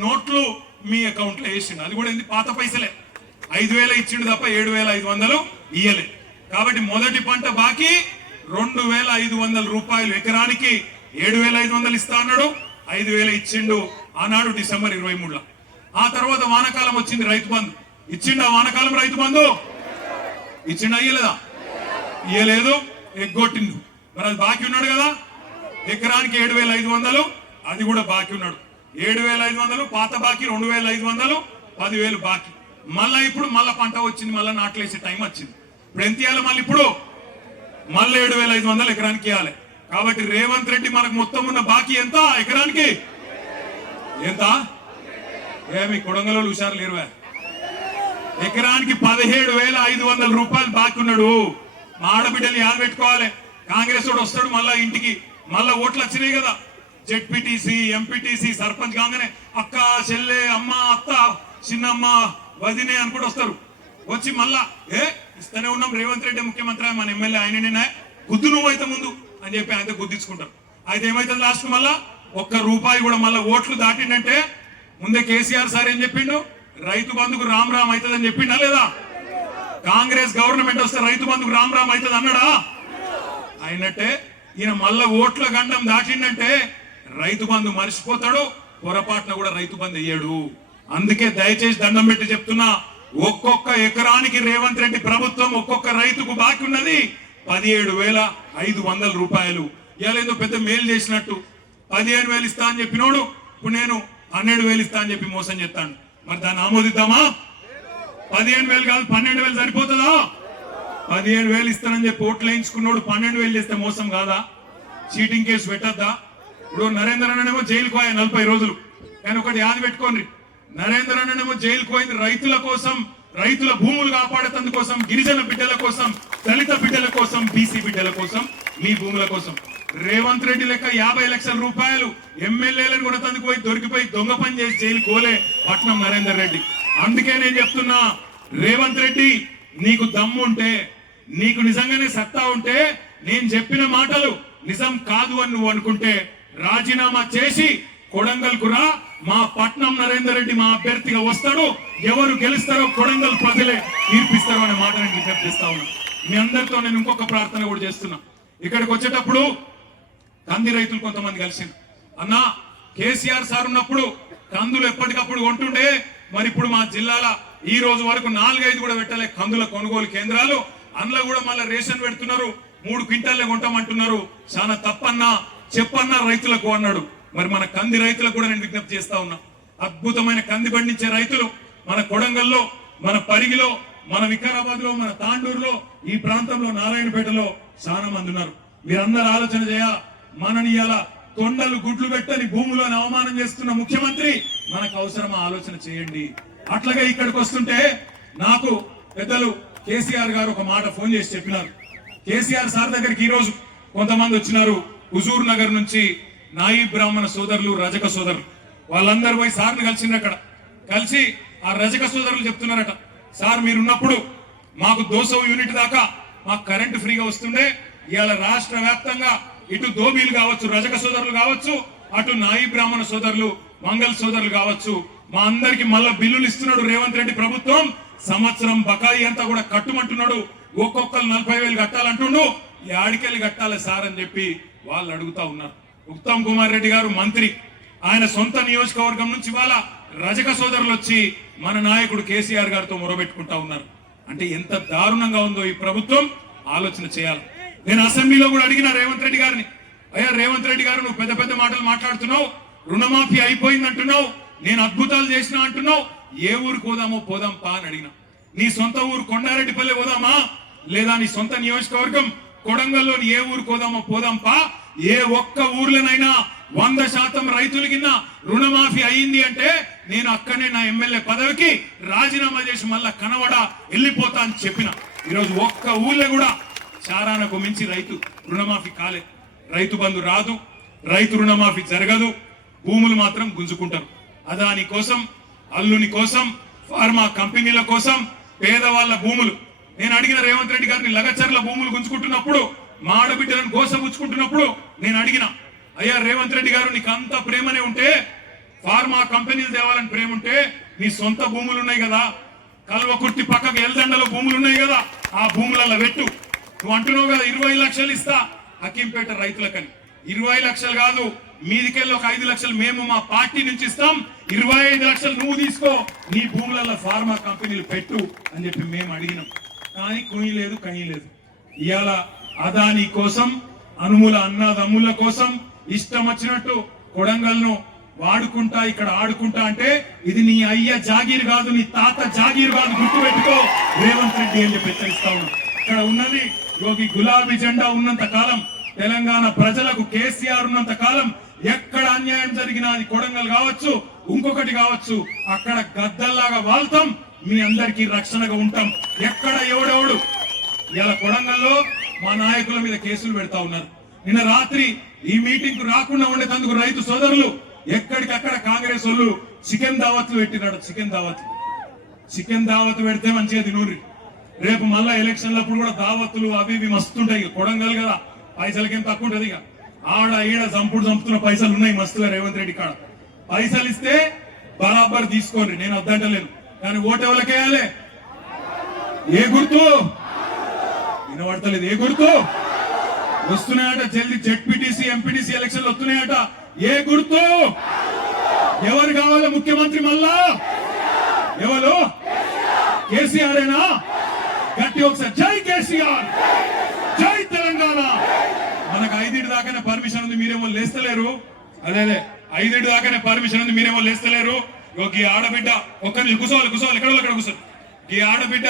నోట్లు మీ అకౌంట్ లో వేసిండు. అది కూడా ఏంది? పాత పైసలే. 5,000 ఇచ్చిండు తప్ప 7,500 ఇయ్యలే. కాబట్టి మొదటి పంట బాకీ 2,500 రూపాయలు ఎకరానికి. 7,500 ఇస్తా అన్నాడు, 5,000 ఇచ్చిండు ఆనాడు డిసెంబర్ 23లో. ఆ తర్వాత వానకాలం వచ్చింది, రైతు బంధు ఇచ్చిండు. ఆ వానకాలం రైతు బంధు ఇచ్చిండు, అయ్యలేదా? ఇయ్యలేదు, ఎగ్గొట్టిండు. మరి అది బాకీ ఉన్నాడు కదా, ఎకరానికి 7,500, అది కూడా బాకీ ఉన్నాడు. 7,500 పాత బాకీ, 2,500, 10,000 బాకీ. మళ్ళా ఇప్పుడు మళ్ళా పంట వచ్చింది, మళ్ళా నాట్లేసే టైం వచ్చింది. ఇప్పుడు ఎంత ఇవ్వాలి? మళ్ళీ ఇప్పుడు మళ్ళీ 7,500 ఎకరానికి ఇవ్వాలి. కాబట్టి రేవంత్ రెడ్డి మనకు మొత్తం ఉన్న బాకీ ఎంత ఎకరానికి? ఎంత? ఏమి కొడంగలో హుషారు లేరువా? ఎకరానికి 17,500 రూపాయలు బాకీ ఉన్నాడు. మా ఆడబిడ్డలు యాద పెట్టుకోవాలి. కాంగ్రెస్ వాడు వస్తాడు మళ్ళా ఇంటికి, మళ్ళా ఓట్లు వచ్చినాయి కదా, జెడ్పీటీసీ, ఎంపీటీసీ, సర్పంచ్ కాగానే అక్క, చెల్లె, అమ్మ, అత్త, చిన్నమ్మ, వదినే అనుకుంటూ వస్తారు. వచ్చి మళ్ళా ఇస్తూనే ఉన్నాం, రేవంత్ రెడ్డి ముఖ్యమంత్రి, మన ఎమ్మెల్యే ఆయననే, గుద్దు నువ్వైతే ముందు అని చెప్పి ఆయనతో గుద్దించుకుంటారు. అయితే ఏమైతుంది లాస్ట్ మళ్ళా 1 రూపాయి కూడా మళ్ళీ ఓట్లు దాటిందంటే, ముందే కేసీఆర్ సార్ ఏం చెప్పిండు? రైతు బంధుకు రామ్ రామ్ అవుతుంది అని చెప్పిండా లేదా? కాంగ్రెస్ గవర్నమెంట్ వస్తే రైతు బంధుకు రామ్ రామ్ అవుతుంది అన్నాడా? అయినట్టే ఈయన మళ్ళా ఓట్ల గండం దాటిందంటే రైతు బంధు మర్చిపోతాడు, పొరపాటున కూడా రైతు బంధు వేయడు. అందుకే దయచేసి దండం పెట్టి చెప్తున్నా, ఒక్కొక్క ఎకరానికి రేవంత్ రెడ్డి ప్రభుత్వం ఒక్కొక్క రైతుకు బాకీ ఉన్నది 17,500 రూపాయలు. ఇవాళ పెద్ద మేలు చేసినట్టు 15,000 ఇస్తా అని చెప్పినోడు ఇప్పుడు నేను 12,000 ఇస్తా అని చెప్పి మోసం చేస్తాను. మరి దాన్ని ఆమోదిద్దామా? 15,000 కాదు, 12,000 సరిపోతుందా? 15,000 ఇస్తానని చెప్పి ఓట్లు వేయించుకున్నాడు 12,000 చేస్తే మోసం కాదా? చీటింగ్ కేసు పెట్టద్దా? ఇప్పుడు నరేంద్ర అన్ననేమో జైలుకు పోయా 40 రోజులు. కానీ ఒకటి యాది పెట్టుకోండి, నరేంద్ర అన్ననేమో జైలుకు పోయింది రైతుల కోసం, రైతుల భూములు కాపాడేందు కోసం, గిరిజన బిడ్డల కోసం, దళిత బిడ్డల కోసం, బీసీ బిడ్డల కోసం, మీ భూముల కోసం. రేవంత్ రెడ్డి లెక్క 50 లక్షల రూపాయలు ఎమ్మెల్యేలను కూడా తందుకు పోయి దొరికిపోయి దొంగ పని చేసి జైలు కోలే పట్నం నరేందర్ రెడ్డి. అందుకే నేను చెప్తున్నా, రేవంత్ రెడ్డి నీకు దమ్ము ఉంటే, నీకు నిజంగానే సత్తా ఉంటే, నేను చెప్పిన మాటలు నిజం కాదు అని నువ్వు అనుకుంటే రాజీనామా చేసి కొడంగల్కు రా. మా పట్నం నరేందర్ రెడ్డి మా అభ్యర్థిగా వస్తాడు. ఎవరు గెలుస్తారో కొడంగల్ ప్రజలే తీర్పిస్తారో అనే మాట నేను విజ్ఞప్తి చేస్తా ఉన్నా. మీ అందరితో నేను ఇంకొక ప్రార్థన కూడా చేస్తున్నా. ఇక్కడికి వచ్చేటప్పుడు కంది రైతులు కొంతమంది కలిసింది. అన్నా, కేసీఆర్ సార్ ఉన్నప్పుడు కందులు ఎప్పటికప్పుడు కొంటుండే, మరి ఇప్పుడు మా జిల్లాల ఈ రోజు వరకు 4-5 కూడా పెట్టలే కందుల కొనుగోలు కేంద్రాలు. అందులో కూడా మళ్ళీ రేషన్ పెడుతున్నారు, 3 క్వింటాలే కొంటామంటున్నారు. చాలా తప్పన్నా చెప్పన్నా రైతులకు అన్నాడు. మరి మన కంది రైతులకు కూడా నేను విజ్ఞప్తి చేస్తా ఉన్నా. అద్భుతమైన కంది పండించే రైతులు మన కొడంగల్లో, మన పరిగిలో, మన వికారాబాద్ లో, మన తాండూరులో, ఈ ప్రాంతంలో, నారాయణపేటలో చాలా మంది ఉన్నారు. మీరందరూ ఆలోచన చేయాల. మననియాల తొండలు గుడ్లు పెట్టని భూములను అవమానం చేస్తున్న ముఖ్యమంత్రి మనకు అవసరమా ఆలోచన చేయండి. అట్లాగే ఇక్కడికి వస్తుంటే నాకు పెద్దలు కేసీఆర్ గారు ఒక మాట ఫోన్ చేసి చెప్పినారు. కేసీఆర్ సార్ దగ్గరికి ఈ రోజు కొంతమంది వచ్చినారు. హుజూర్ నగర్ నుంచి నాయి బ్రాహ్మణ సోదరులు, రజక సోదరులు, వాళ్ళందరూ పోయి సార్ని కలిసిండ్రు. అక్కడ కలిసి ఆ రజక సోదరులు చెప్తున్నారట, సార్ మీరున్నప్పుడు మాకు 200 యూనిట్ దాకా మాకు కరెంటు ఫ్రీగా వస్తుండే. ఇవాళ రాష్ట్ర వ్యాప్తంగా ఇటు దోబీలు కావచ్చు, రజక సోదరులు కావచ్చు, అటు నాయి బ్రాహ్మణ సోదరులు, మంగళ సోదరులు కావచ్చు, మా అందరికి మళ్ళా బిల్లులు ఇస్తున్నాడు రేవంత్ రెడ్డి ప్రభుత్వం. సంవత్సరం బకాయి అంతా కూడా కట్టుమంటున్నాడు. ఒక్కొక్కరు 40,000 కట్టాలంటుండు. యాడికెళ్ళి కట్టాలి సార్ అని చెప్పి వాళ్ళు అడుగుతా ఉన్నారు. ఉత్తమ్ కుమార్ రెడ్డి గారు మంత్రి, ఆయన సొంత నియోజకవర్గం నుంచి వాళ్ళ రజక సోదరులు వచ్చి మన నాయకుడు కేసీఆర్ గారితో మొరబెట్టుకుంటా ఉన్నారు. అంటే ఎంత దారుణంగా ఉందో ఈ ప్రభుత్వం ఆలోచన చేయాలి. నేను అసెంబ్లీలో కూడా అడిగిన రేవంత్ రెడ్డి గారిని, అయ్యా రేవంత్ రెడ్డి గారు, నువ్వు పెద్ద పెద్ద మాటలు మాట్లాడుతున్నావు, రుణమాఫీ అయిపోయింది అంటున్నావు, నేను అద్భుతాలు చేసిన అంటున్నావు, ఏ ఊరికి పోదామో పోదాం పా అని అడిగిన. నీ సొంత ఊరు కొండారెడ్డిపల్లె పోదామా, లేదా నీ సొంత నియోజకవర్గం కొడంగల్లోని ఏ ఊరు పోదామో పోదాం పా. ఏ ఒక్క ఊర్లోనైనా 100% రైతులకి రుణమాఫీ అయింది అంటే నేను అక్కడనే నా ఎమ్మెల్యే పదవికి రాజీనామా చేసి మళ్ళా కనవడా వెళ్ళిపోతా అని చెప్పిన. ఈరోజు ఒక్క ఊర్లో కూడా చారానకు మించి రైతు రుణమాఫీ కాలే. రైతు బంధు రాదు, రైతు రుణమాఫీ జరగదు, భూములు మాత్రం గుంజుకుంటారు. అదాని కోసం, అల్లుని కోసం, ఫార్మా కంపెనీల కోసం పేదవాళ్ల భూములు. నేను అడిగిన రేవంత్ రెడ్డి గారిని, లగచర్ల భూములు గుంజుకుంటున్నప్పుడు, మా ఆడబిడ్డలను గోసపుచ్చుకుంటున్నప్పుడు నేను అడిగిన, అయ్యా రేవంత్ రెడ్డి గారు, నీకు అంత ప్రేమనే ఉంటే, ఫార్మా కంపెనీలు తేవాలని ప్రేమ ఉంటే, నీ సొంత భూములు ఉన్నాయి కదా, కల్వకుర్తి పక్కకు ఎల్దండలో భూములు ఉన్నాయి కదా, ఆ భూములలో పెట్టు. నువ్వు అంటున్నావు కదా 20 లక్షలు ఇస్తా హకీంపేట రైతులకని. 20 లక్షలు కాదు, మీదికెళ్ళి ఒక 5 లక్షలు మేము మా పార్టీ నుంచి ఇస్తాం, 25 లక్షలు నువ్వు తీసుకో, నీ భూములలో ఫార్మా కంపెనీలు పెట్టు అని చెప్పి మేము అడిగినాం. కానీ కుయి లేదు, కయి లేదు. ఇవాళ అదాని కోసం, అనుముల అన్నదమ్ముల కోసం ఇష్టం వచ్చినట్టు కొడంగల్ను వాడుకుంటా, ఇక్కడ ఆడుకుంటా అంటే ఇది నీ అయ్య జాగీర్ కాదు, నీ తాత జాగీర్ కాదు, గుర్తుపెట్టుకో రేవంత్ రెడ్డి అని చెప్పి హెచ్చరిస్తా ఉన్నాం. ఇక్కడ ఉన్నది యోగి గులాబీ జెండా ఉన్నంత కాలం, తెలంగాణ ప్రజలకు కేసీఆర్ ఉన్నంత కాలం ఎక్కడ అన్యాయం జరిగినా, అది కొడంగల్ కావచ్చు, ఇంకొకటి కావచ్చు, అక్కడ గద్దల్లాగా వాళ్తాం, మీ అందరికీ రక్షణగా ఉంటాం. ఎక్కడ ఎవడెవడు ఇలా కొడంగల్లో మా నాయకుల మీద కేసులు పెడతా ఉన్నారు. నిన్న రాత్రి ఈ మీటింగ్ కు రాకుండా ఉండేందుకు రైతు సోదరులు ఎక్కడికక్కడ కాంగ్రెస్ వాళ్ళు చికెన్ దావత్లు పెట్టినాడు. చికెన్ దావత్ పెడితే మంచిగా తినూరి. రేపు మళ్ళా ఎలక్షన్లప్పుడు కూడా దావత్తులు అవి ఇవి మస్తుంటాయి. కొడంగల్ కదా, పైసలకేం తక్కువ ఉంటది. ఇక ఆడ ఈడ చంపుతున్న పైసలు ఉన్నాయి మస్తుగా రేవంత్ రెడ్డి కాడ. పైసలు ఇస్తే బరాబర్ తీసుకోండి, నేను వద్దంటలేను. కానీ ఓటు ఎవరికి వేయాలి? ఏ గుర్తు వినబడతలేదు? ఏ గుర్తు వస్తున్నాయట? జల్దీ జెడ్పీటీసీ, ఎంపీటీసీ ఎలక్షన్లు వస్తున్నాయట. ఏ గుర్తు? ఎవరు కావాలి ముఖ్యమంత్రి? మళ్ళా ఎవరు? కేసీఆరేనా? గట్టి ఒకసారి జై కేసీఆర్, జై తెలంగాణ. మనకు 5 దాకానే పర్మిషన్ ఉంది, మీరేమో లేస్తలేరు. అదే 5 దాకానే పర్మిషన్ ఉంది, మీరేమో లేస్తలేరు. ఈ ఆడబిడ్డ ఒక్క కూర్చోవాలి, ఎక్కడ కూర్చోవాలి. ఈ ఆడబిడ్డ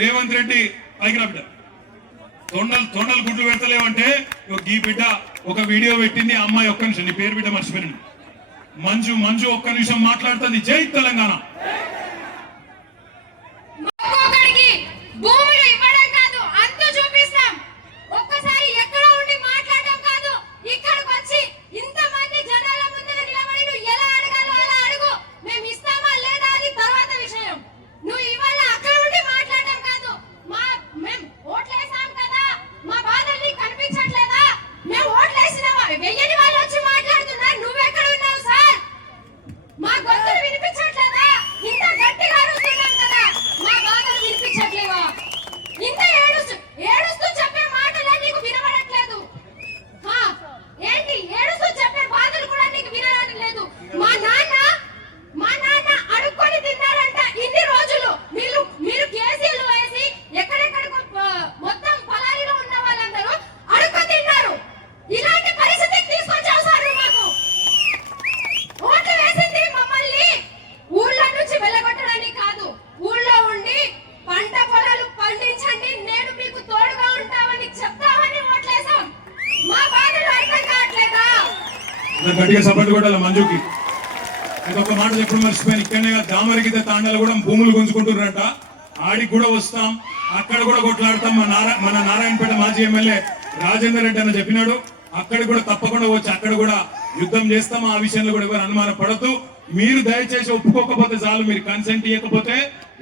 రేవంత్ రెడ్డి పైకి రా బిడ్డ, తొండలు గుడ్లు పెడతలేవంటే ఈ బిడ్డ ఒక వీడియో పెట్టింది. అమ్మాయి ఒక్క నిమిషం, నీ పేరు బిడ్డ మర్చిపోయాను, మంజు ఒక్క నిమిషం మాట్లాడుతుంది. జై తెలంగాణ. మేము ఓట్లేసాం కదా, మా బాధల్ని కనిపించట్లేదా? మేము గట్టిగా సపోర్ట్ కొట్టాలి మంజుకి. అయితే ఒక మాట చెప్పడం మర్చిపోయాను, ఇక్కడనే దామరగిద్ద తాండాలు కూడా భూములు గుంజుకుంటున్నారట. ఆడికి కూడా వస్తాం, అక్కడ కూడా కొట్లాడతాం. మన నారాయణపేట మాజీ ఎమ్మెల్యే రాజేందర్ రెడ్డి అని చెప్పినాడు. అక్కడ కూడా తప్పకుండా వచ్చి అక్కడ కూడా యుద్ధం చేస్తాం. ఆ విషయంలో కూడా ఎవరు అనుమానం పడద్దు. మీరు దయచేసి ఒప్పుకోకపోతే చాలు, మీరు కన్సెంట్ ఇవ్వకపోతే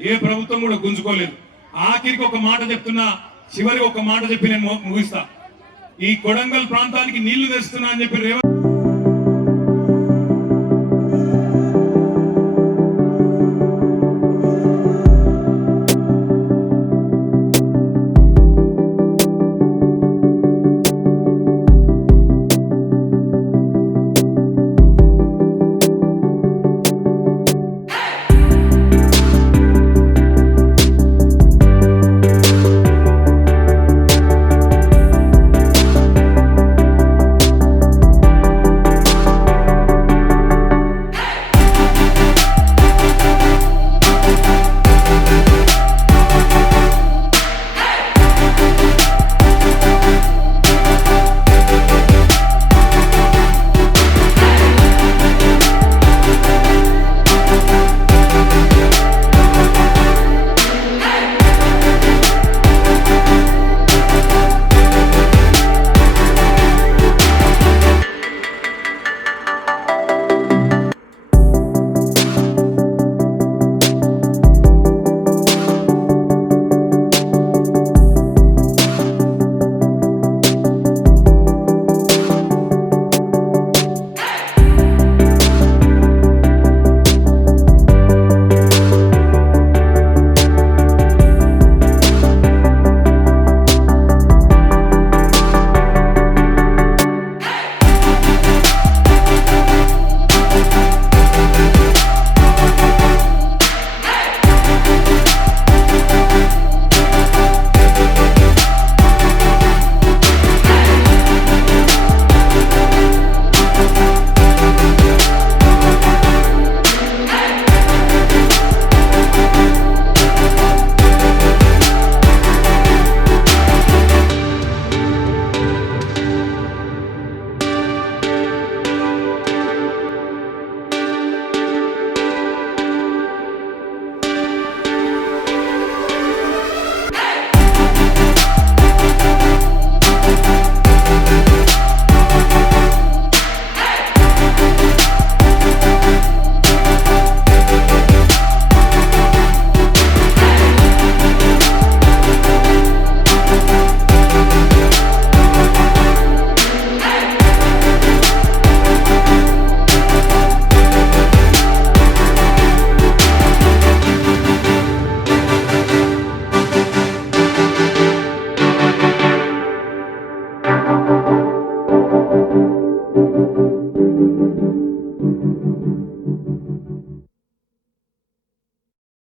ఏ ప్రభుత్వం కూడా గుంజుకోలేదు. ఆఖరికి ఒక మాట చెప్తున్నా, చివరికి ఒక మాట చెప్పి నేను ముగిస్తా. ఈ కొడంగల్ ప్రాంతానికి నీళ్లు తెస్తున్నా అని చెప్పి రేవంత్